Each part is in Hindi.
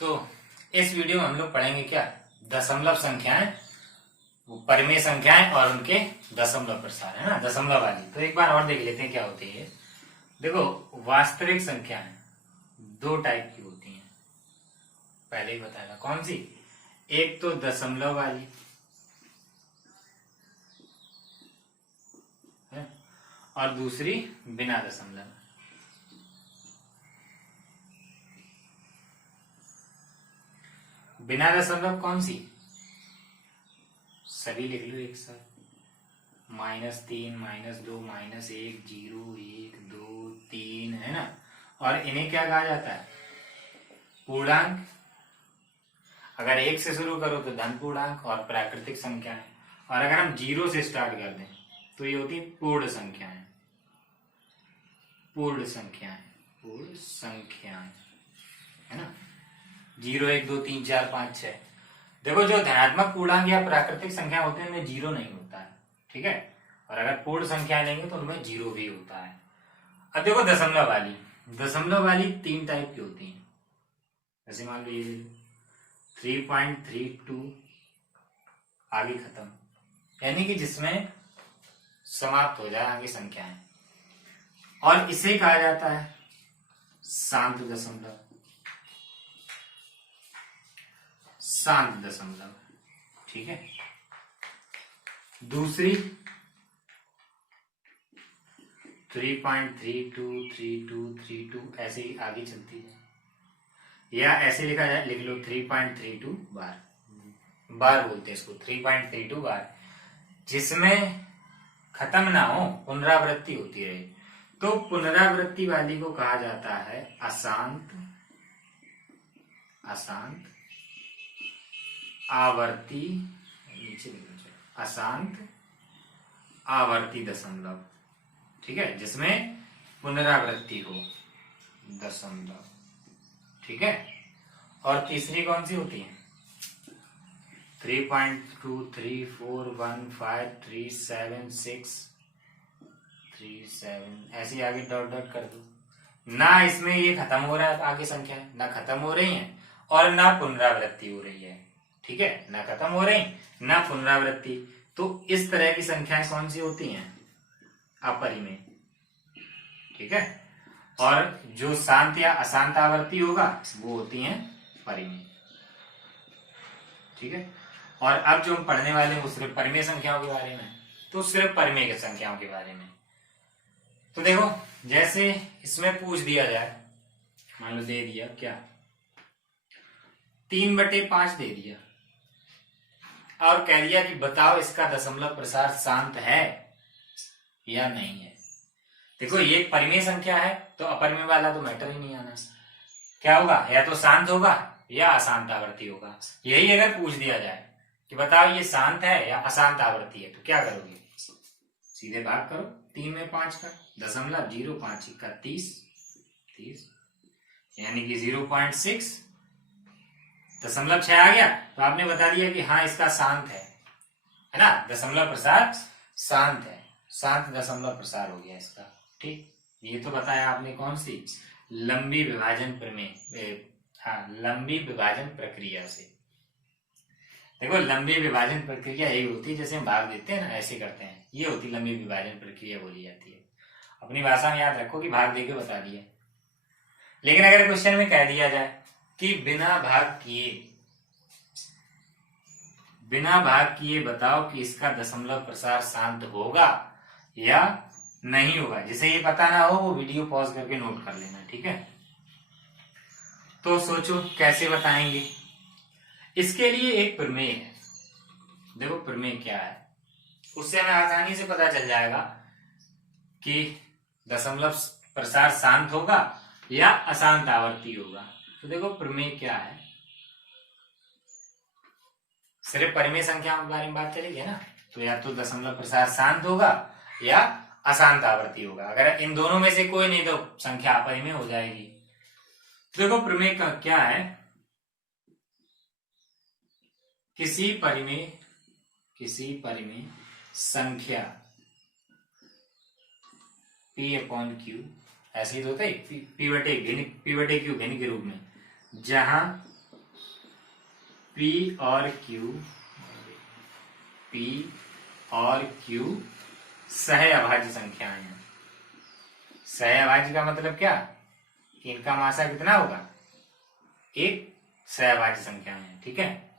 तो इस वीडियो में हम लोग पढ़ेंगे क्या, दशमलव संख्याएं, परिमेय संख्याएं और उनके दशमलव प्रसार, है ना, दशमलव वाली। तो एक बार और देख लेते हैं क्या होती है। देखो, वास्तविक संख्याएं दो टाइप की होती हैं, पहले ही बताया। कौन सी? एक तो दशमलव वाली है और दूसरी बिना दशमलव। बिना दशमलव कौन सी? सभी लिख लो एक साथ, -3, -2, -1, 0, 1, 2, 3, है ना। और इन्हें क्या कहा जाता है? पूर्णांक। अगर एक से शुरू करो तो धन पूर्णांक और प्राकृतिक संख्याएं, और अगर हम 0 से स्टार्ट कर दें तो ये होती पूर्ण संख्याएं। पूर्ण संख्याएं, पूर्ण संख्याएं, है ना। 0, 1, 2, 3, 4, 5, 6। देखो, जो धनात्मक पूर्णांक या प्राकृतिक संख्या होते हैं उनमें 0 नहीं होता है, ठीक है। और अगर पूर्ण संख्या लेंगे तो उनमें 0 भी होता है। अब देखो, दशमलव वाली, दशमलव वाली 3 टाइप की होती हैं। जैसे मान लो ये 3.32 आगे खत्म, यानी कि जिसमें समाप्त हो जाए आगे संख्याएं, और इसे कहा जाता है शांत दशमलव। शांत दशमलव, ठीक है। दूसरी 3.32, 32, ऐसे ही आगे चलती है, या ऐसे लिखा जाए, लिख लो 3.32 बार। बार बोलते हैं इसको, 3.32 बार, जिसमें खत्म ना हो, पुनरावृत्ति होती रहे। तो पुनरावृत्ति वाली को कहा जाता है अशांत, अशांत आवर्ती, नीचे लिखना चाहिए, अशांत आवर्ती दशमलव, ठीक है, जिसमें पुनरावृत्ति हो, दशमलव, ठीक है। और तीसरी कौन सी होती है? 3.2, 3, 4, 1, 5, 3, 7, 6, 3, 7, ऐसे आगे डॉट डॉट कर दो ना। इसमें ये खत्म हो रहा है, आगे संख्या ना खत्म हो रही है और ना पुनरावृत्ति हो रही है, ठीक है, ना खत्म हो रही ना पुनरावृत्ति। तो इस तरह की संख्याएं कौन सी होती हैं? अपरिमेय, ठीक है। और जो शांत या अशांत आवर्ती होगा वो होती हैं परिमेय, ठीक है। और अब जो हम पढ़ने वाले हैं वो सिर्फ परिमेय संख्याओं के बारे में, तो सिर्फ परिमेय की संख्याओं के बारे में। तो देखो, जैसे इसमें पूछ दिया जाए, मान लो दे दिया क्या, 3/5 दे दिया और कह दिया कि बताओ इसका दशमलव प्रसार शांत है या नहीं है। देखो, ये परिमेय संख्या है तो अपरिमेय वाला तो मैटर ही नहीं आना। क्या होगा? या तो शांत होगा या अशांत आवर्ती होगा। यही अगर पूछ दिया जाए कि बताओ ये शांत है या अशांत आवर्ती है, तो क्या करोगे? सीधे भाग करो 3 में 5 का, दशमलव 0.5 का 30, यानी कि 0.6, दशमलव 6 आ गया तो आपने बता दिया कि हाँ इसका शांत है ना, दशमलव प्रसार शांत है, शांत दशमलव प्रसार हो गया इसका, ठीक। ये तो बताया आपने कौन सी? लंबी विभाजन प्रमेय, हाँ, लंबी विभाजन प्रक्रिया से। देखो, लंबी विभाजन प्रक्रिया यही होती है, जैसे हम भाग देते हैं ना, ऐसे करते हैं, ये होती लंबी विभाजन प्रक्रिया बोली जाती है। अपनी भाषा में याद रखो कि भाग देके बता दिया। लेकिन अगर क्वेश्चन में कह दिया जाए कि बिना भाग किए बताओ कि इसका दशमलव प्रसार शांत होगा या नहीं होगा, जिसे ये पता ना हो वो वीडियो पॉज करके नोट कर लेना, ठीक है। तो सोचो कैसे बताएंगे। इसके लिए एक प्रमेय है। देखो, प्रमेय क्या है, उससे हमें आसानी से पता चल जाएगा कि दशमलव प्रसार शांत होगा या अशांत आवर्ती होगा। तो देखो, प्रमेय क्या है, सिर्फ परिमेय संख्याओं के बारे में बात करेंगे ना, तो या तो दशमलव प्रसार शांत होगा या अशांत आवर्ती होगा। अगर इन दोनों में से कोई नहीं तो संख्या अपरिमेय हो जाएगी। देखो, प्रमेय का क्या है, किसी परिमेय संख्या P/Q, ऐसे ही तो होता है, P/Q भिन्न के रूप में, जहां पी और क्यू सहअभाज्य संख्याएं हैं। सहअभाज्य का मतलब क्या कि इनका मासा कितना होगा, एक सहअभाज्य संख्याएं हैं। ठीक है,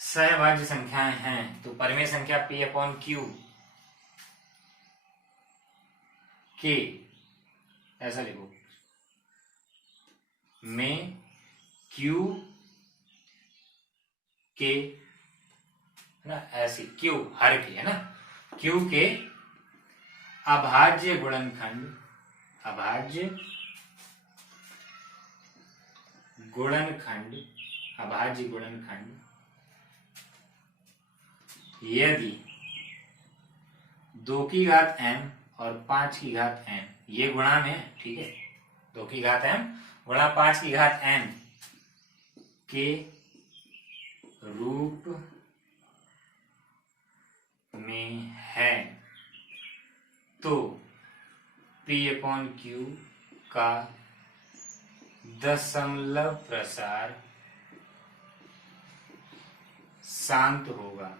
सहअभाज्य संख्याएं हैं तो परिमेय संख्या P अपॉन Q के, ऐसा लिखो, में Q के, है ना, ऐसे Q हर के, है ना, Q के अभाज्य गुणनखंड, अभाज्य गुणनखंड, अभाज्य गुणनखंड यदि 2 की घात m और 5 की घात n, ये गुणा में है। ठीक है, 2 की घात m गुणा 5 की घात n के रूप में है तो P अपॉन Q का दशमलव प्रसार शांत होगा,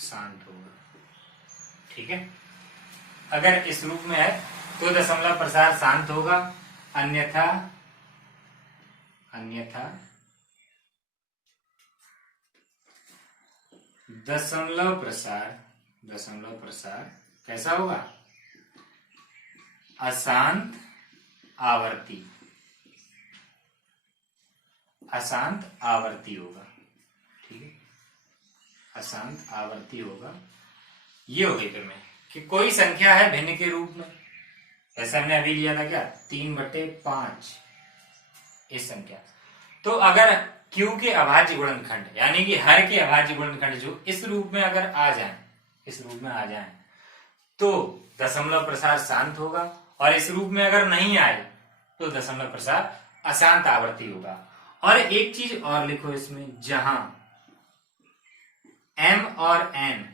शांत होगा। ठीक है, अगर इस रूप में है तो दशमलव प्रसार शांत होगा, अन्यथा दशमलव प्रसार कैसा होगा, अशांत आवर्ती, अशांत आवर्ती होगा। ठीक है, अशांत आवर्ती होगा। ये हो गई फिर में कि कोई संख्या है भिन्न के रूप में, जैसे हमने अभी लिया था क्या 3/5 इस संख्या। तो अगर Q के अभाज्य गुणनखंड यानी कि हर के अभाज्य गुणनखंड जो इस रूप में अगर आ जाए, इस रूप में आ जाए तो दशमलव प्रसार शांत होगा, और इस रूप में अगर नहीं आए तो दशमलव प्रसार अशांत आवर्ती होगा। और एक चीज और लिखो इसमें, जहां m और n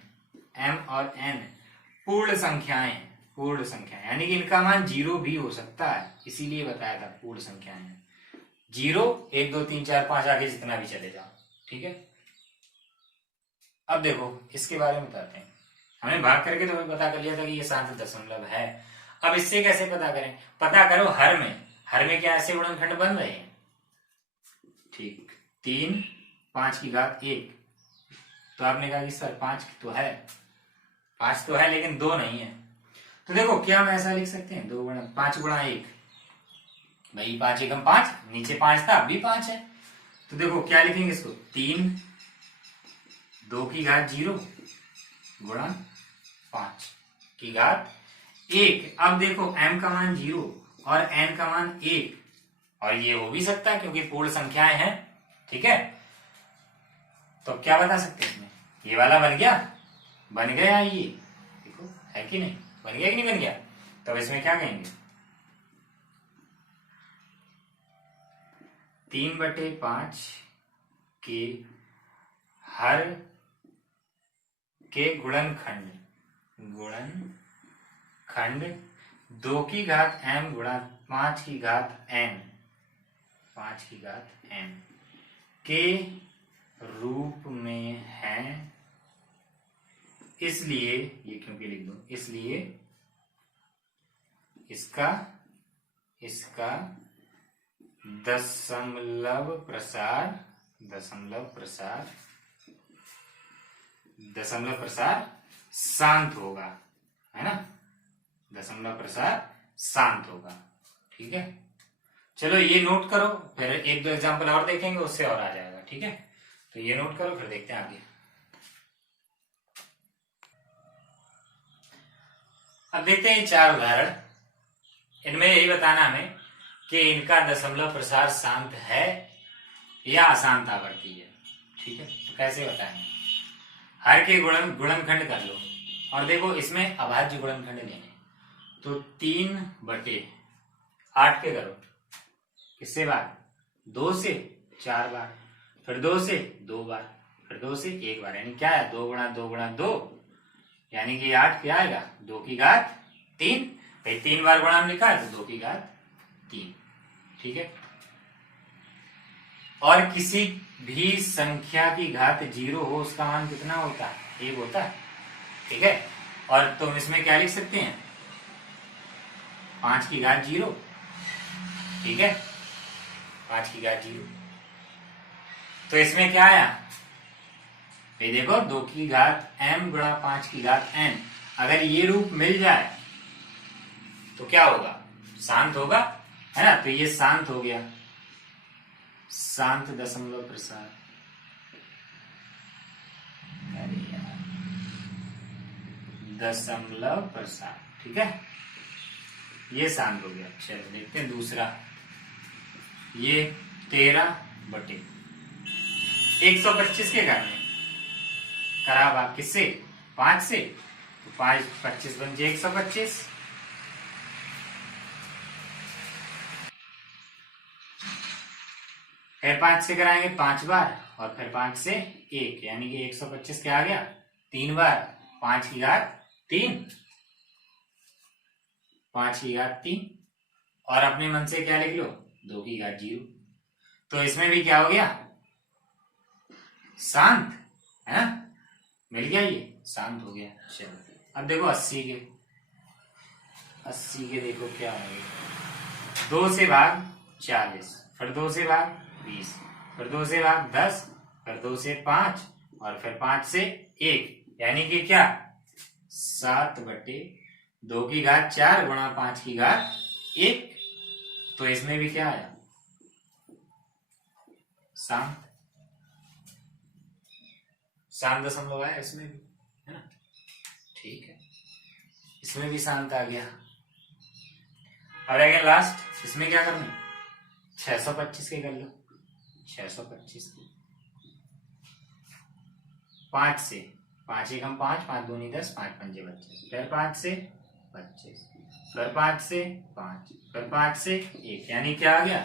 पूर्ण संख्याएं, पूर्ण संख्याएं यानी कि इनका मान 0 भी हो सकता है, इसीलिए बताया था पूर्ण संख्याएं हैं। 0 1 2 3 4 5 आगे जितना भी चले जाओ। ठीक है, अब देखो इसके बारे में बताते हैं। हमने भाग करके तो पता कर लिया था कि ये शांत दशमलव है। अब इससे कैसे पता करें, पता करो हर में क्या ऐसे गुणनखंड बन रहे हैं। ठीक, 3 5 की घात 1, तो आपने कहा कि सर 5 तो है, 5 तो है लेकिन 2 नहीं है। तो देखो क्या हम ऐसा लिख सकते हैं, 5 गुणा 1, भाई 5 एकम 5, नीचे 5 था अब भी 5 है। तो देखो क्या लिखेंगे इसको, 3 2 की घात 0 गुणा 5 की घात 1। अब देखो m का मान 0 और n का मान 1, और ये हो भी सकता है क्योंकि पूर्ण संख्याएं हैं। ठीक है, तो क्या बता सकते हैं इसमें, ये वाला बन गया, बन गया ये, देखो है कि नहीं, बन गया कि नहीं बन गया। तब इसमें क्या कहेंगे, 3/5 के हर के गुणनखंड 2 की घात m गुणा 5 की घात n के रूप में है, इसलिए ये क्योंकि लिख दो, इसलिए इसका दशमलव प्रसार शांत होगा, है ना, दशमलव प्रसार शांत होगा। ठीक है, चलो ये नोट करो, फिर 1 2 एग्जाम्पल और देखेंगे, उससे और आ जाएगा। ठीक है, तो ये नोट करो, फिर देखते हैं आगे। अब देखते हैं 4 उदाहरण। इनमें यही बताना हमें कि इनका दशमलव प्रसार शांत है या अशांत आवर्ती है। ठीक है, तो कैसे बताएंगे, हर के गुणनखंड कर लो, और देखो इसमें अभाज्य गुणनखंड लेने, तो 3/8 के करो, किससे बार, 2 से 4 बार, फिर 2 से 2 बार, फिर 2 से 1 बार, यानी क्या है 2 गुणा 2 गुणा 2, यानी कि 8 क्या आएगा 2 की घात 3, भाई 3 बार गुणा में लिखा है तो 2 की घात 3। ठीक है, और किसी भी संख्या की घात 0 हो उसका मान कितना होता है? 1 होता है। ठीक है, और तुम इसमें क्या लिख सकते हैं? 5 की घात 0। ठीक है, 5 की घात 0। तो इसमें क्या आया? ये देखो, 2 की घात m गुणा 5 की घात n, अगर ये रूप मिल जाए तो क्या होगा? शांत होगा, है ना? तो ये शांत हो गया, शांत दशमलव प्रसार। अरे यार, दशमलव प्रसार। ठीक है, ये शांत हो गया। चलो देखते हैं दूसरा। ये 13/125 के करने करा भाग किससे? 5 से। तो 5 25 बन जाए 125। फिर 5 से कराएंगे 5 बार, और फिर 5 से 1, यानी कि 125 क्या आ गया? 3 बार। 5 की घात 3, 5 की घात 3, और अपने मन से क्या लिख लो? 2 की घात 0। तो इसमें भी क्या हो गया? शांत, है ना? मिल गया, ये शांत हो गया। चलो अब देखो 80 के। 80 के देखो क्या होंगे। 2 से भाग 40, फिर 2 से भाग 20, फिर 2 से भाग 10, फिर 2 से 5, और फिर 5 से 1, यानी कि क्या? 7/2 की घात 4 गुणा 5 की घात 1। तो इसमें भी क्या आया? शांत, शांत दशमलव आया इसमें भी, है ना? ठीक है, इसमें भी शांत आ गया। और आगे लास्ट, इसमें क्या करना है? 625 के कर लो। 625 5 से, 5 1 5, 5 2 10, 5 5 25, फिर 5 से 25, फिर 5 से 5, फिर 5 से 1, यानी क्या आ गया?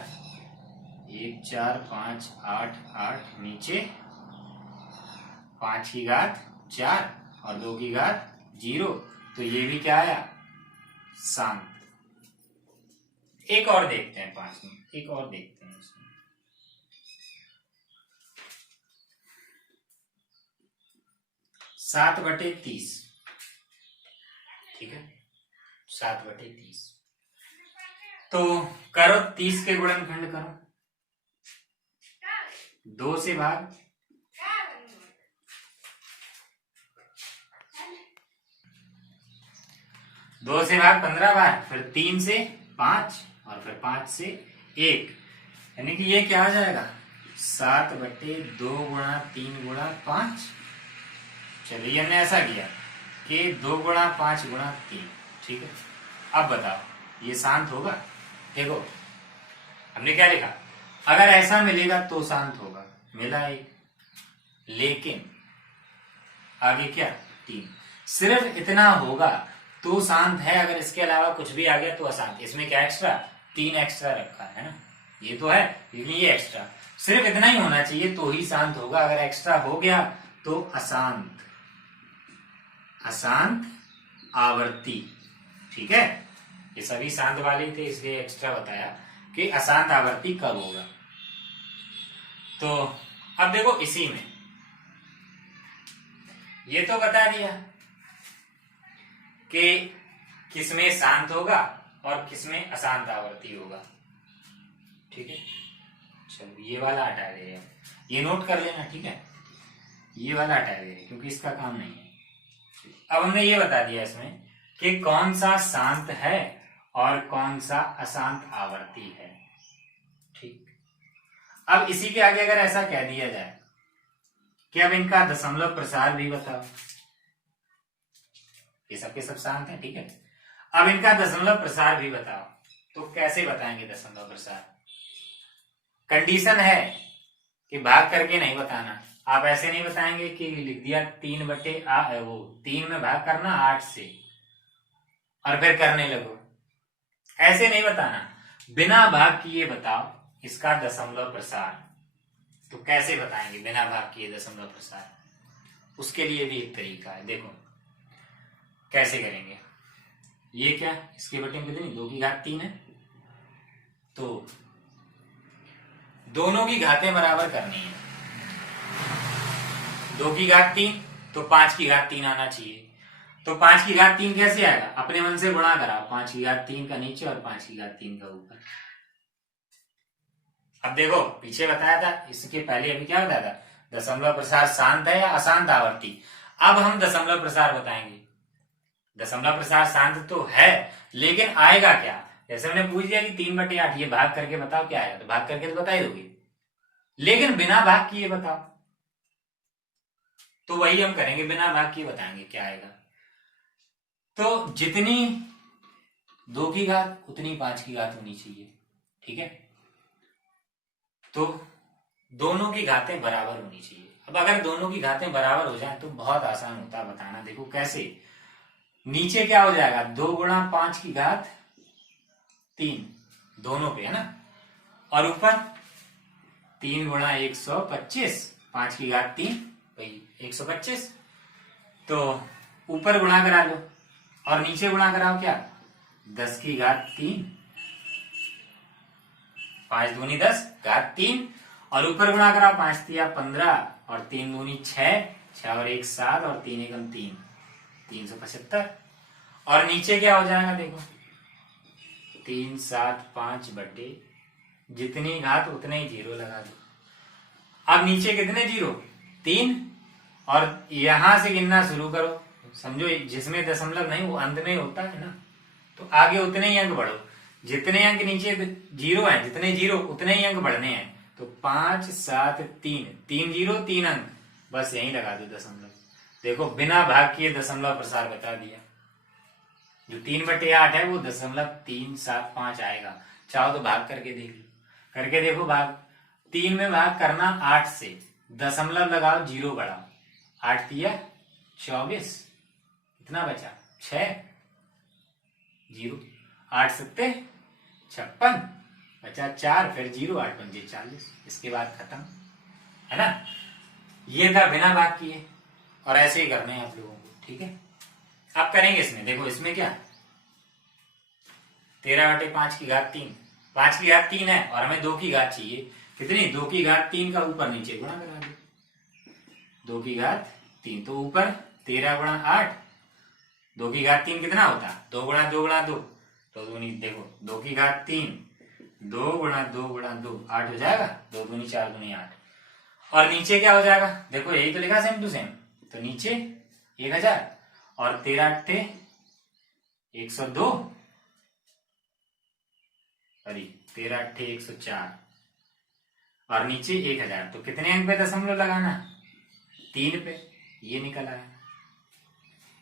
1 4 5 8 8, नीचे 5 की घात 4 और 2 की घात 0। तो ये भी क्या आया? शांत। एक और देखते हैं, 5 में एक और देखते हैं इसमें। 7/30। ठीक है, 7/30। तो करो 30 के गुणनखंड करो। 2 से भाग 2 से भाग 15 बार, फिर 3 से 5, और फिर 5 से 1, यानी कि ये क्या आ जाएगा? 7/2 गुणा 3 गुणा 5। चलिए, हमने ऐसा किया कि 2 गुणा 5 गुणा 3। ठीक है, अब बताओ ये शांत होगा? देखो, हमने क्या लिखा? अगर ऐसा मिलेगा तो शांत होगा, मिला 1, लेकिन आगे क्या? 3। सिर्फ इतना होगा तो शांत है, अगर इसके अलावा कुछ भी आ गया तो अशांत। इसमें क्या एक्स्ट्रा? 3 एक्स्ट्रा रखा है ना? ये तो है, लेकिन ये एक्स्ट्रा, सिर्फ इतना ही होना चाहिए तो ही शांत होगा। अगर एक्स्ट्रा हो गया तो अशांत, अशांत आवर्ती। ठीक है, ये सभी शांत वाले थे, इसलिए एक्स्ट्रा बताया कि अशांत आवर्ती कब होगा। तो अब देखो, इसी में ये तो बता दिया कि किसमें शांत होगा और किसमें अशांत आवर्ती होगा। ठीक है, चलो ये वाला हटा दे, ये नोट कर लेना। ठीक है, ये वाला हटा दे क्योंकि इसका काम नहीं है। अब हमने ये बता दिया इसमें कि कौन सा शांत है और कौन सा अशांत आवर्ती है। ठीक, अब इसी के आगे अगर ऐसा कह दिया जाए कि अब इनका दशमलव प्रसार भी बताओ। ये सबके सब शांत है, ठीक है। अब इनका दशमलव प्रसार भी बताओ, तो कैसे बताएंगे दशमलव प्रसार? कंडीशन है कि भाग करके नहीं बताना। आप ऐसे नहीं बताएंगे कि लिख दिया 3 में भाग करना 8 से और फिर करने लगो, ऐसे नहीं बताना। बिना भाग किए बताओ इसका दशमलव प्रसार। तो कैसे बताएंगे बिना भाग किए दशमलव प्रसार? उसके लिए भी एक तरीका है, देखो कैसे करेंगे। ये क्या, इसके बटे में कितनी? 2 की घात 3 है, तो दोनों की घातें बराबर करनी है। 2 की घात 3 तो 5 की घात 3 आना चाहिए। तो 5 की घात 3 कैसे आएगा? अपने मन से गुणा कराओ, 5 की घात 3 का नीचे और 5 की घात 3 का ऊपर। अब देखो पीछे बताया था, इसके पहले अभी क्या बताया था, दशमलव प्रसार शांत है या अशांत आवर्ती। अब हम दशमलव प्रसार बताएंगे। दशमलव प्रसार शांत तो है, लेकिन आएगा क्या? जैसे मैंने पूछ दिया कि 3/8 ये भाग करके बताओ क्या आएगा, तो भाग करके तो बता ही दोगे, लेकिन बिना भाग किए बताओ। तो वही हम करेंगे, बिना भाग किए बताएंगे क्या आएगा। तो जितनी 2 की घात उतनी 5 की घात होनी चाहिए, ठीक है। तो दोनों की घातें बराबर होनी चाहिए। अब अगर दोनों की घातें बराबर हो जाए तो बहुत आसान होता है बताना। देखो कैसे, नीचे क्या हो जाएगा, 2 गुणा 5 की घात 3 दोनों पे, है ना, और ऊपर 3 गुणा 125, 5 की घात 3 भाई 125। तो ऊपर गुणा करा लो और नीचे गुणा कराओ क्या, 10 की घात 3, 5 दूनी 10 घात 3, और ऊपर गुणा कराओ, 5 तिया 15 और 3 दूनी 6, 6 और 1 7 और 3 एकम 3, 375। और नीचे क्या हो जाएगा देखो, 3 7 5 बटे जितनी घात उतने ही जीरो लगा दो। अब नीचे कितने जीरो, 3, और यहां से गिनना शुरू करो। समझो जिसमें दशमलव नहीं वो अंत में होता है ना, तो आगे उतने ही अंक बढ़ो। जितने अंक नीचे जीरो है, जितने जीरो उतने ही अंक बढ़ने हैं। तो 5 7 3, 3 जीरो 3 अंक, बस यही लगा दो दशमलव। देखो बिना भाग किए दशमलव प्रसार बता दिया। जो 3/8 है वो 0.375 आएगा। चाहो तो भाग करके देख लो, करके देखो भाग। 3 में भाग करना 8 से, दशमलव लगाओ, जीरो बढ़ाओ, 8 तिया 24, कितना बचा 6, जीरो, 8 सत्ते 56, बचा 4, फिर जीरो, 8 पंजे 40, इसके बाद खत्म, है ना। ये था बिना भाग किए, और ऐसे ही करने हैं आप लोगों को, ठीक है। अब करेंगे इसमें, देखो इसमें क्या, 13/5 की घात 3, 5 की घात 3 है और हमें 2 की घात चाहिए। कितनी, 2 की घात 3 का ऊपर नीचे गुणा करा दो, 2 की घात 3, तो ऊपर 13 गुणा 8, 2 की घात 3 कितना होता, 2 गुणा 2 गुणा 2, तो दूनी देखो 2 की घात 3, 2 गुणा 2 गुणा 2, 8 हो जाएगा, 2 दूनी 4 दूनी 8। और नीचे क्या हो जाएगा, देखो यही तो लिखा सेम टू सेम, तो नीचे 1000 और 13 अट्ठे 102, अरे 13 अट्ठे 104 और नीचे 1000। तो कितने अंक पे दशमलव लगाना, 3 पे, ये निकल आया।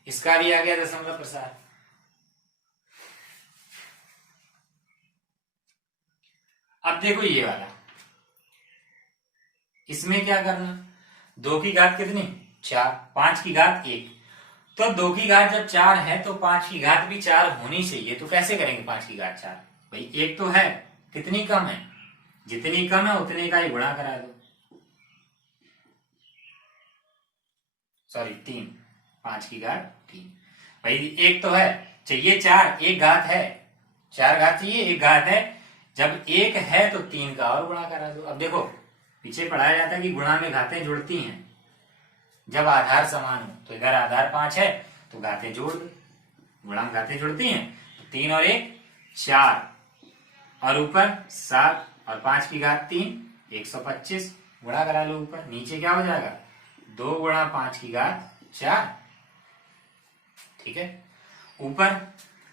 इसका भी आ गया दशमलव प्रसार। अब देखो ये वाला, इसमें क्या करना, 2 की घात कितनी 4, 5 की घात 1, तो 2 की घात जब 4 है तो 5 की घात भी 4 होनी चाहिए। तो कैसे करेंगे 5 की घात 4, भाई एक तो है, कितनी कम है, जितनी कम है उतने का ही गुणा करा दो, सॉरी 3, 5 की घात 3, भाई एक तो है, चाहिए 4, एक घात है, 4 घात चाहिए, एक घात है, जब एक है तो 3 का और गुणा करा दो। अब देखो पीछे पढ़ाया जाता है कि गुणा में घातें जुड़ती हैं जब आधार समान हो, तो इधर आधार 5 है तो घातें जोड़ दो, गुणा में घातें जुड़ती हैं, तो 3 और 1 4, और ऊपर 7 और 5 की घात 3 125, गुणा करा लो ऊपर, नीचे क्या हो जाएगा 2 गुणा 5 की घात 4, ठीक है। ऊपर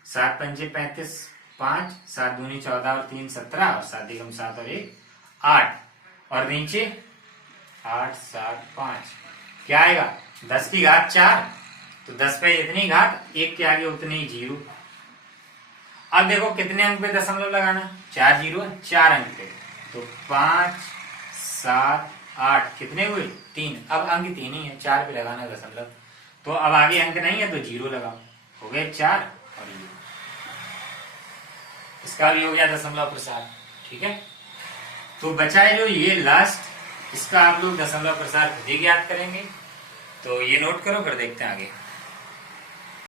7 पंजे 35, 5, 7 दूनी 14 और 3 17 और 7 एकम 7 और 1 8, और नीचे 8 7 5, क्या आएगा 10 की घात 4, तो 10 पे जितनी घात, एक के आगे उतने ही जीरो। अब देखो कितने अंक पे दशमलव लगाना, 4 जीरो है, 4 अंक पे, तो 5 7 8, कितने हुए 3, अब अंक 3 ही है, 4 पे लगाना दशमलव, तो अब आगे अंक नहीं है तो जीरो लगाओ, हो गए 4, और ये इसका भी हो गया दशमलव प्रसार, ठीक है। तो बचा है जो ये लास्ट, इसका आप लोग दशमलव प्रसार खुद ही ज्ञात करेंगे। तो ये नोट करो, फिर देखते हैं आगे।